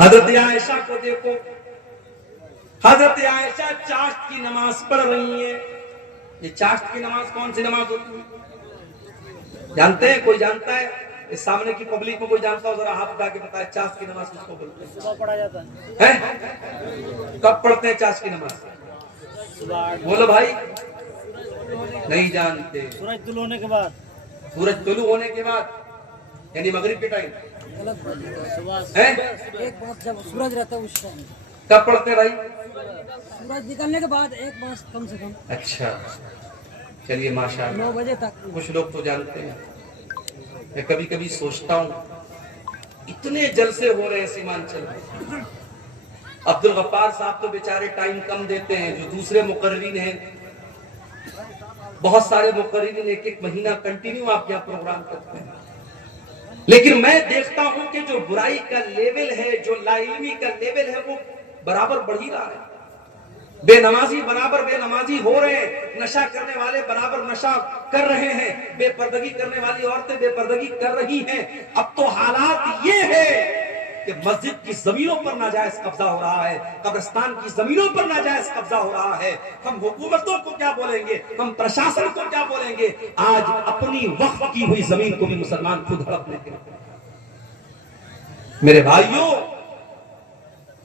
حضرت عائشہ کو دیکھو، حضرت عائشہ چاشت کی نماز پڑھ رہی ہیں. یہ چاشت کی نماز کون سی نماز ہوتی ہے جانتے ہیں؟ کوئی جانتا ہے؟ اس سامنے کی پبلک میں کوئی جانتا ہو ذرا ہاتھ اٹھا کے بتائے چاشت کی نماز کس کو بولتے ہیں؟ صبح پڑھا جاتا ہے کب پڑھتے ہیں چاشت کی نماز؟ بولو بھائی، نہیں جانتے. سورج طلوع ہونے کے بعد. سورج طلوع ہونے کے بعد یعنی مغرب کے ٹائم ایک بات جب سورج رہتا ہے اس ٹائم. کب پڑھتے ہیں بھائی؟ سورج نکلنے کے بعد ایک بار کم سے کم. اچھا چلیے ماشاءاللہ 9 بجے تک. کچھ لوگ تو جانتے ہیں. میں کبھی کبھی سوچتا ہوں اتنے جلسے ہو رہے ہیں سیمانچل میں، عبد الغفار صاحب تو بیچارے ٹائم کم دیتے ہیں، جو دوسرے مقررین ہیں بہت سارے مقررین ایک ایک مہینہ کنٹینیو آپ یہاں پروگرام کرتے ہیں. لیکن میں دیکھتا ہوں کہ جو برائی کا لیول ہے، جو لا علمی کا لیول ہے، وہ برابر بڑھ ہی رہا ہے. بے نمازی برابر بے نمازی ہو رہے ہیں، نشہ کرنے والے برابر نشہ کر رہے ہیں، بے پردگی کرنے والی عورتیں بے پردگی کر رہی ہیں. اب تو حالات یہ ہے کہ مسجد کی زمینوں پر ناجائز قبضہ ہو رہا ہے، قبرستان کی زمینوں پر ناجائز قبضہ ہو رہا ہے. ہم حکومتوں کو کیا بولیں گے؟ ہم پرشاسن کو کیا بولیں گے؟ آج اپنی وقف کی ہوئی زمین کو بھی مسلمان خود ہڑپ لیتے ہیں. میرے بھائیوں،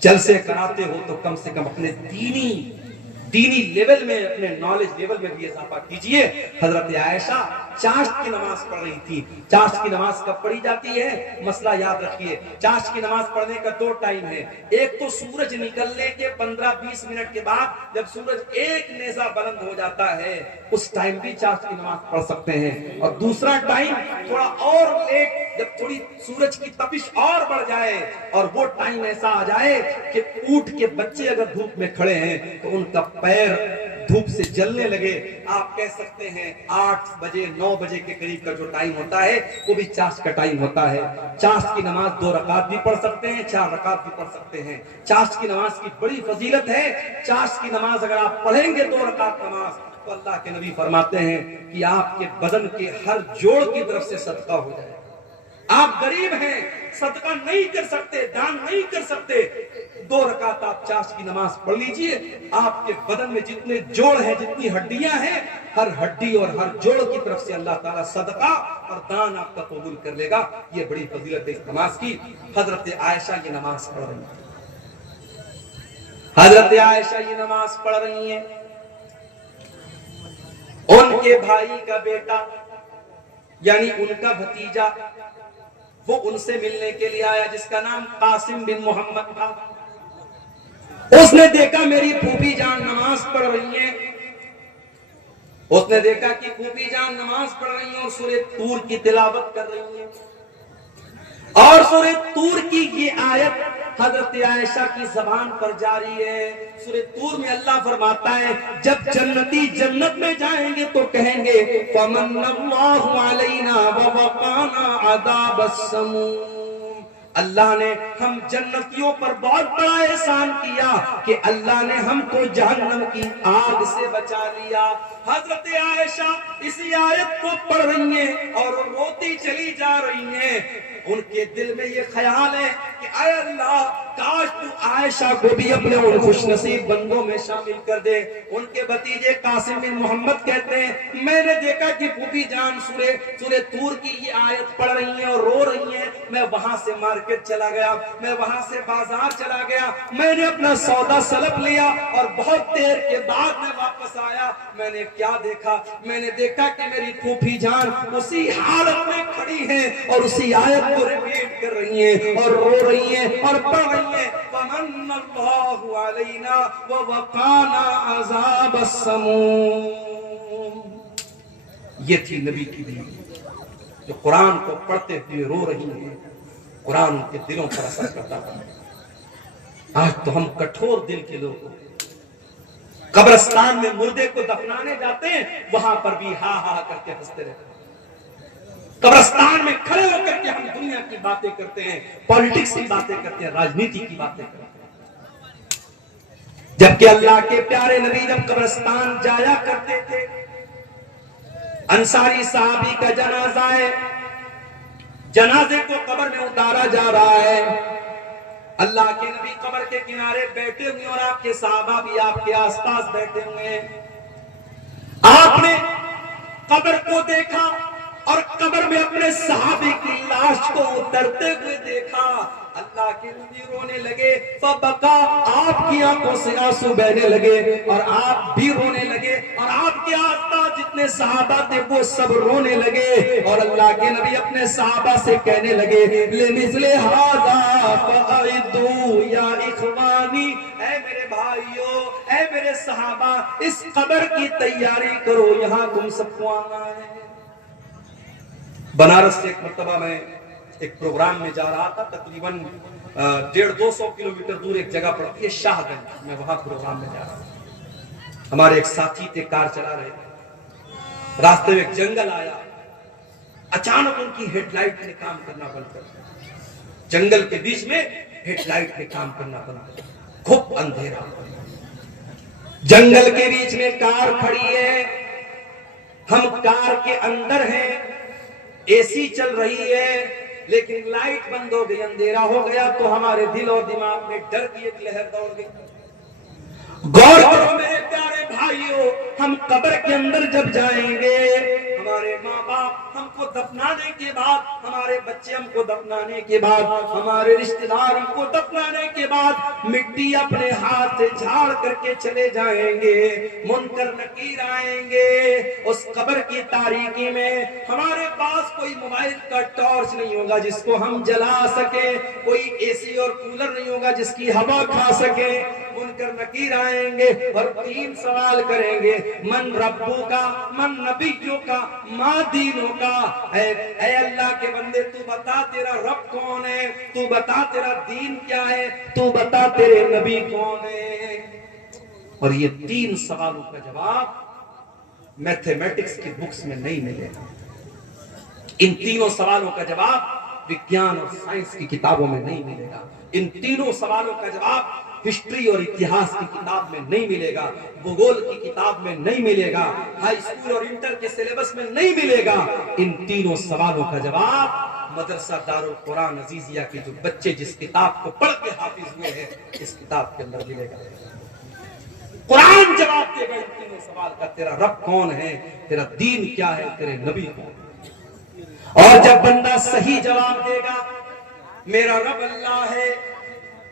جلسے کراتے ہو تو کم سے کم اپنے دینی لیول میں، اپنے نالج لیول میں بھی اضافہ کیجئے. حضرت عائشہ چاشت کی نماز پڑھ رہی تھی. چاشت کی نماز کب پڑھی جاتی ہے؟ مسئلہ یاد رکھیے. چاشت کی نماز پڑھنے کا 2 ٹائم ہے. ایک تو سورج نکلنے کے 15-20 منٹ کے بعد جب سورج ایک نیزہ بلند ہو جاتا ہے اس ٹائم بھی چاشت کی نماز پڑھ سکتے ہیں. اور دوسرا ٹائم تھوڑا اور لیٹ، جب تھوڑی سورج کی تپش اور بڑھ جائے اور وہ ٹائم ایسا آ جائے کہ اونٹ کے بچے اگر دھوپ میں کھڑے ہیں تو ان کا پیر دھوپ سے جلنے لگے، آپ کہہ سکتے ہیں 8 بجے 9 بجے کے قریب کا جو ٹائم ہوتا ہے وہ بھی چاشت کا ٹائم ہوتا ہے. چاشت کی نماز 2 رکعت بھی پڑھ سکتے ہیں، 4 رکعت بھی پڑھ سکتے ہیں. چاشت کی نماز کی بڑی فضیلت ہے. چاشت کی نماز اگر آپ پڑھیں گے 2 رکعت نماز تو اللہ کے نبی فرماتے ہیں کہ آپ کے بدن کے ہر جوڑ کی طرف سے صدقہ ہو جائے. آپ غریب ہیں، صدقہ نہیں کر سکتے، دان نہیں کر سکتے، 2 رکعت آپ چاشت کی نماز پڑھ لیجئے. آپ کے بدن میں جتنے جوڑ ہیں، جتنی ہڈیاں ہیں، ہر ہڈی اور ہر جوڑ کی طرف سے اللہ تعالیٰ صدقہ اور دان آپ کا قبول کر لے گا. یہ بڑی فضیلت ہے اس نماز کی. حضرت عائشہ یہ نماز پڑھ رہی ہیں. حضرت عائشہ یہ نماز پڑھ رہی ہیں. ان کے بھائی کا بیٹا یعنی ان کا بھتیجا وہ ان سے ملنے کے لیے آیا جس کا نام قاسم بن محمد تھا. اس نے دیکھا میری پھوپھی جان نماز پڑھ رہی ہیں. اس نے دیکھا کہ پھوپھی جان نماز پڑھ رہی ہیں اور سورہ طور کی تلاوت کر رہی ہیں. اور سورہ طور کی یہ آیت حضرت عائشہ کی زبان پر جاری ہے. سورہ طور میں اللہ فرماتا ہے جب جنتی جنت میں جائیں گے تو کہیں گے فَمَنَّ اللَّهُ عَلَيْنَا وَوَقَانَا عَذَابَ السَّمُومِ. اللہ نے ہم جنتیوں پر بہت بڑا احسان کیا کہ اللہ نے ہم کو جہنم کی آگ سے بچا لیا. حضرت عائشہ اسی آیت کو پڑھ رہی ہیں اور روتی چلی جا رہی ہیں. ان کے دل میں یہ خیال ہے کہ اے اللہ کاش تو عائشہ کو بھی اپنے ان خوش نصیب بندوں میں شامل کر دے. ان کے بھتیجے قاسم بن محمد کہتے ہیں میں نے دیکھا کہ پھوپھی جان سورہ طور کی یہ آیت پڑھ رہی ہیں اور رو رہی ہیں. میں وہاں سے مارکیٹ چلا گیا، میں وہاں سے بازار چلا گیا، میں نے اپنا سودا سلب لیا اور بہت دیر کے بعد میں واپس آیا. میں نے کیا دیکھا؟ میں نے دیکھا کہ میری پھوپھی جان اسی حالت میں کھڑی ہیں اور اسی آیت کو ریپیٹ کر رہی ہیں اور رو رہی ہیں اور پڑھ رہی ہیں فَمَنَّ اللَّهُ عَلَيْنَا وَوَقَانَا عَذَابَ السَّمُومِ. یہ تھی نبی کی بیوی جو قرآن کو پڑھتے ہوئے رو رہی ہیں. قرآن کے دلوں پر اثر کرتا ہے. آج تو ہم کٹھور دل کے لوگ قبرستان میں مردے کو دفنانے جاتے ہیں وہاں پر بھی ہا ہا کر کے ہنستے رہتے ہیں. قبرستان میں کھڑے ہو کر کے ہم دنیا کی باتیں کرتے ہیں، پالیٹکس کی باتیں کرتے ہیں، راجنیتی کی باتیں کرتے ہیں. جبکہ اللہ کے پیارے نبی جب قبرستان جایا کرتے تھے، انصاری صحابی کا جنازہ ہے، جنازے کو قبر میں اتارا جا رہا ہے. اللہ کے نبی قبر کے کنارے بیٹھے ہوئے اور آپ کے صحابہ بھی آپ کے آس پاس بیٹھے ہوئے ہیں. آپ نے قبر کو دیکھا اور قبر میں اپنے صحابی کی لاش کو اترتے ہوئے دیکھا. اللہ کے نبی رونے لگے. فبکا، آپ کی آنکھوں سے آنسو بہنے لگے اور آپ بھی رونے لگے اور آپ کے آس پاس جتنے صحابہ تھے وہ سب رونے لگے. اور اللہ کے نبی اپنے صحابہ سے کہنے لگے لِمِثْلِ هَذَا فَأَعِدُّوا يَا إِخْوَانِي، اے میرے بھائیو، اے میرے صحابہ، اس قبر کی تیاری کرو، یہاں تم سب کو آنا ہے. بنارس سے ایک مرتبہ میں ایک پروگرام میں جا رہا تھا. تقریباً 150-200 کلومیٹر دور ایک جگہ پڑتی ہے شاہ گنج. میں وہاں پروگرام میں جا رہا تھا. ہمارے ایک ساتھی تھے، کار چلا رہے تھے. راستے میں ایک جنگل آیا. اچانک ان کی ہیڈ لائٹ نے کام کرنا بند کر دیا. جنگل کے بیچ میں ہیڈ لائٹ نے کام کرنا بند کر دیا. خوب اندھیرا. جنگل کے بیچ میں کار کھڑی ہے. ہم کار کے اندر ہیں، اے سی چل رہی ہے، لیکن لائٹ بند ہو گئی، اندھیرا ہو گیا. تو ہمارے دل اور دماغ میں ڈر کی ایک لہر دوڑ گئی. غور کرو میرے پیارے بھائیوں، ہم قبر کے اندر جب جائیں گے، ہمارے ماں باپ ہم کو دفنانے کے بعد، ہمارے بچے ہم کو دفنانے کے بعد، ہمارے رشتہ دار ہم کو دفنانے کے بعد مٹی اپنے ہاتھ سے جھاڑ کر کے چلے جائیں گے. منکر نکیر آئیں گے. اس قبر کی تاریکی میں ہمارے پاس کوئی موبائل کا ٹارچ نہیں ہوگا جس کو ہم جلا سکیں، کوئی اے سی اور کولر نہیں ہوگا جس کی ہوا کھا سکیں. منکر نکیر آئیں گے اور 3 سوال کریں گے: من ربو کا، من نبیوں کا، ما دینوں کا. اے اللہ کے بندے، تو بتا تیرا رب کون ہے، تو بتا تیرا دین کیا ہے، تو بتا تیرے نبی کون ہے. اور یہ 3 سوالوں کا جواب میتھمیٹکس کی بکس میں نہیں ملے گا. ان 3 سوالوں کا جواب وگیان اور سائنس کی کتابوں میں نہیں ملے گا. ان 3 سوالوں کا جواب ہسٹری اور اتہاس کی کتاب میں نہیں ملے گا، بھگول کی کتاب میں نہیں ملے گا، ہائی اسکول اور انٹر کے سلیبس میں نہیں ملے گا. ان 3 سوالوں کا جواب مدرسہ دارالقرآن عزیزیہ کے جو بچے جس کتاب کو پڑھ کے حافظ ہوئے ہیں اس کتاب کے اندر ملے گا. قرآن جواب دے گا ان 3 سوال کا: تیرا رب کون ہے، تیرا دین کیا ہے، تیرے نبی کون ہے. اور جب بندہ صحیح جواب دے گا، میرا رب اللہ ہے،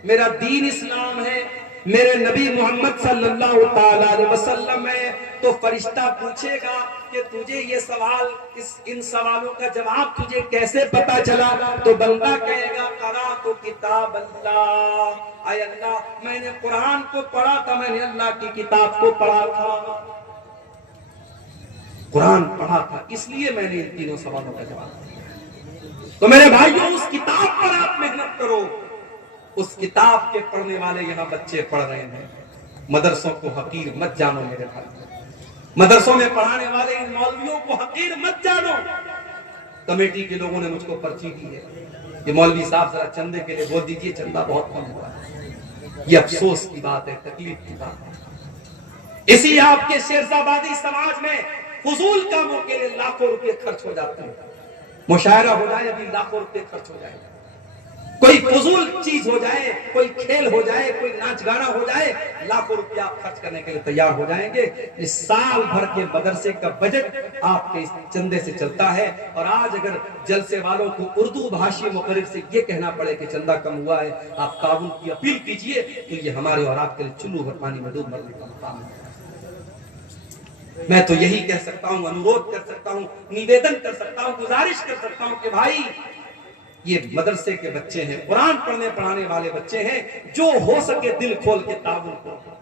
میرا دین اسلام ہے، میرے نبی محمد صلی اللہ تعالی علیہ وسلم ہے، تو فرشتہ پوچھے گا کہ تجھے یہ سوال، ان سوالوں کا جواب تجھے کیسے پتا چلا؟ تو بندہ کہے گا قرأت کتاب اللہ، اے اللہ میں نے قرآن کو پڑھا تھا، میں نے اللہ کی کتاب کو پڑھا تھا، قرآن پڑھا تھا، اس لیے میں نے ان 3 سوالوں کا جواب دیا. تو میرے بھائیوں، اس کتاب پر آپ محنت کرو. اس کتاب کے پڑھنے والے یہاں بچے پڑھ رہے ہیں. مدرسوں کو حقیر مت جانو میرے بھائی. مدرسوں میں پڑھانے والے ان مولویوں کو حقیر مت جانو. کمیٹی کے لوگوں نے مجھ کو پرچی دی ہے کہ مولوی صاحب ذرا چندے کے لیے بول دیجئے، چندہ بہت کم ہوا ہے. یہ افسوس کی بات ہے، تکلیف کی بات ہے. اسی آپ کے شیرزابادی سماج میں فضول کاموں کے لیے لاکھوں روپے خرچ ہو جاتے ہیں. مشاعرہ ہو جائے ابھی لاکھوں روپے خرچ ہو جائے، کوئی فضول چیز ہو جائے، کوئی کھیل ہو جائے، کوئی ناچ گانا ہو جائے، لاکھوں روپیہ آپ خرچ کرنے کے لیے تیار ہو جائیں گے. اس سال بھر کے مدرسے کا بجٹ آپ کے اس چندے سے چلتا ہے. اور آج اگر جلسے والوں کو اردو بھاشی مقرر سے یہ کہنا پڑے کہ چندہ کم ہوا ہے، آپ تعاون کی اپیل کیجئے، تو یہ ہمارے اور آپ کے لیے چلو بھر پانی میں ڈوب مرنے کا مقام ہے. میں تو یہی کہہ سکتا ہوں، انورودھ کر سکتا ہوں، نویدن کر سکتا ہوں، گزارش کر سکتا ہوں کہ بھائی یہ مدرسے کے بچے ہیں، قرآن پڑھنے پڑھانے والے بچے ہیں، جو ہو سکے دل کھول کے تعاون کرو.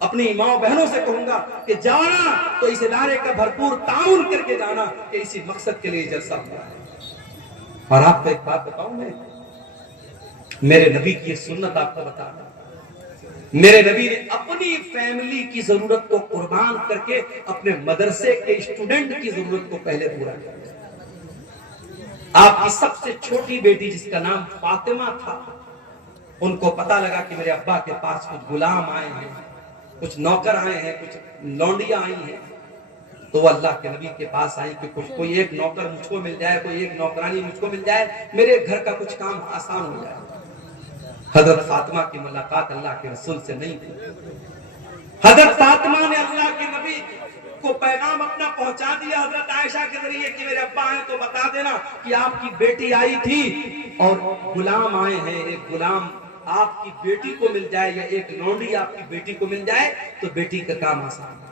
اپنی ماں بہنوں سے کہوں گا کہ جانا تو اس ادارے کا بھرپور تعاون کر کے جانا کہ اسی مقصد کے لیے جلسہ ہوا ہے. اور آپ کو ایک بات بتاؤں، میں میرے نبی کی ایک سنت آپ کو بتا رہا ہوں. میرے نبی نے اپنی فیملی کی ضرورت کو قربان کر کے اپنے مدرسے کے اسٹوڈنٹ کی ضرورت کو پہلے پورا کیا. آپ کی سب سے چھوٹی بیٹی جس کا نام فاطمہ تھا، ان کو پتا لگا کہ میرے ابا کے پاس کچھ غلام آئے ہیں، کچھ نوکر آئے ہیں، کچھ لونڈیاں آئی ہیں، تو وہ اللہ کے نبی کے پاس آئی کہ کچھ کوئی ایک نوکر مجھ کو مل جائے، کوئی ایک نوکرانی مجھ کو مل جائے، میرے گھر کا کچھ کام آسان ہو جائے. حضرت فاطمہ کی ملاقات اللہ کے رسول سے نہیں تھی. حضرت فاطمہ نے اللہ کے نبی کو پیغام اپنا پہنچا دیا حضرت عائشہ کے ذریعے کہ میرے ابا ہیں تو بتا دینا کہ آپ کی بیٹی آئی تھی اور غلام آئے ہیں. ایک غلام آپ کی بیٹی کو مل جائے یا ایک لونڈی آپ کی بیٹی کو مل جائے تو بیٹی کا کام آسان ہے.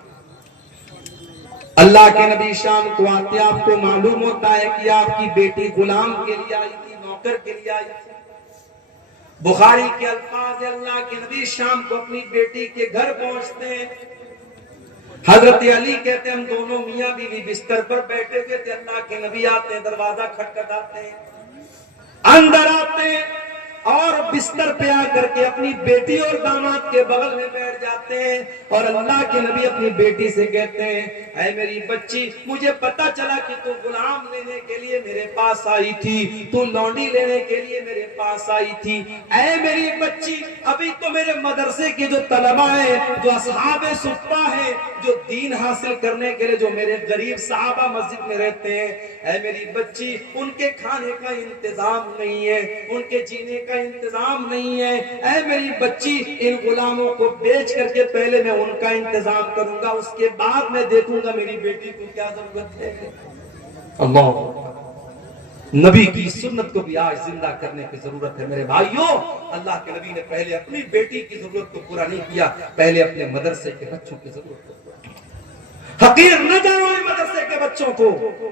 اللہ کے نبی شام کو آتے آپ کو معلوم ہوتا ہے کہ آپ کی بیٹی غلام کے لیے آئی تھی, نوکر کے لیے آئی تھی. بخاری کے الفاظ اللہ کے نبی شام کو اپنی بیٹی کے گھر پہنچتے ہیں. حضرت علی کہتے ہیں ہم دونوں میاں بیوی بستر پر بیٹھے ہوئے تھے. اللہ کے نبی آتے ہیں, دروازہ کھٹکھٹاتے ہیں, اندر آتے ہیں اور بستر پہ آ کر کے اپنی بیٹی اور داماد کے بغل میں بیٹھ جاتے ہیں اور اللہ کے نبی اپنی بیٹی سے کہتے ہیں اے میری بچی, مجھے پتا چلا کہ تو غلام لینے کے لیے میرے پاس آئی تھی, تو لونڈی لینے کے لیے میرے پاس آئی تھی. اے میری بچی, ابھی تو میرے مدرسے کے جو طلبہ ہیں, جو اصحاب صفہ ہیں, جو دین حاصل کرنے کے لیے جو میرے غریب صحابہ مسجد میں رہتے ہیں, اے میری بچی ان کے کھانے کا انتظام نہیں ہے, ان کے جینے کا انتظام نہیں ہے. اے میری بچی, ان غلاموں کو بیچ کر کے پہلے میں ان کا انتظام کروں گا, اس کے بعد میں دیکھوں گا میری بیٹی کو کیا ضرورت ہے. اللہ نبی کی سنت کو بھی آج زندہ کرنے کی ضرورت ہے میرے بھائیوں. اللہ کے نبی نے پہلے اپنی بیٹی کی ضرورت کو پورا نہیں کیا, پہلے اپنے مدرسے کے بچوں کی ضرورت کو پورا کیا. حقیر نہ جانو مدرسے کے بچوں کو.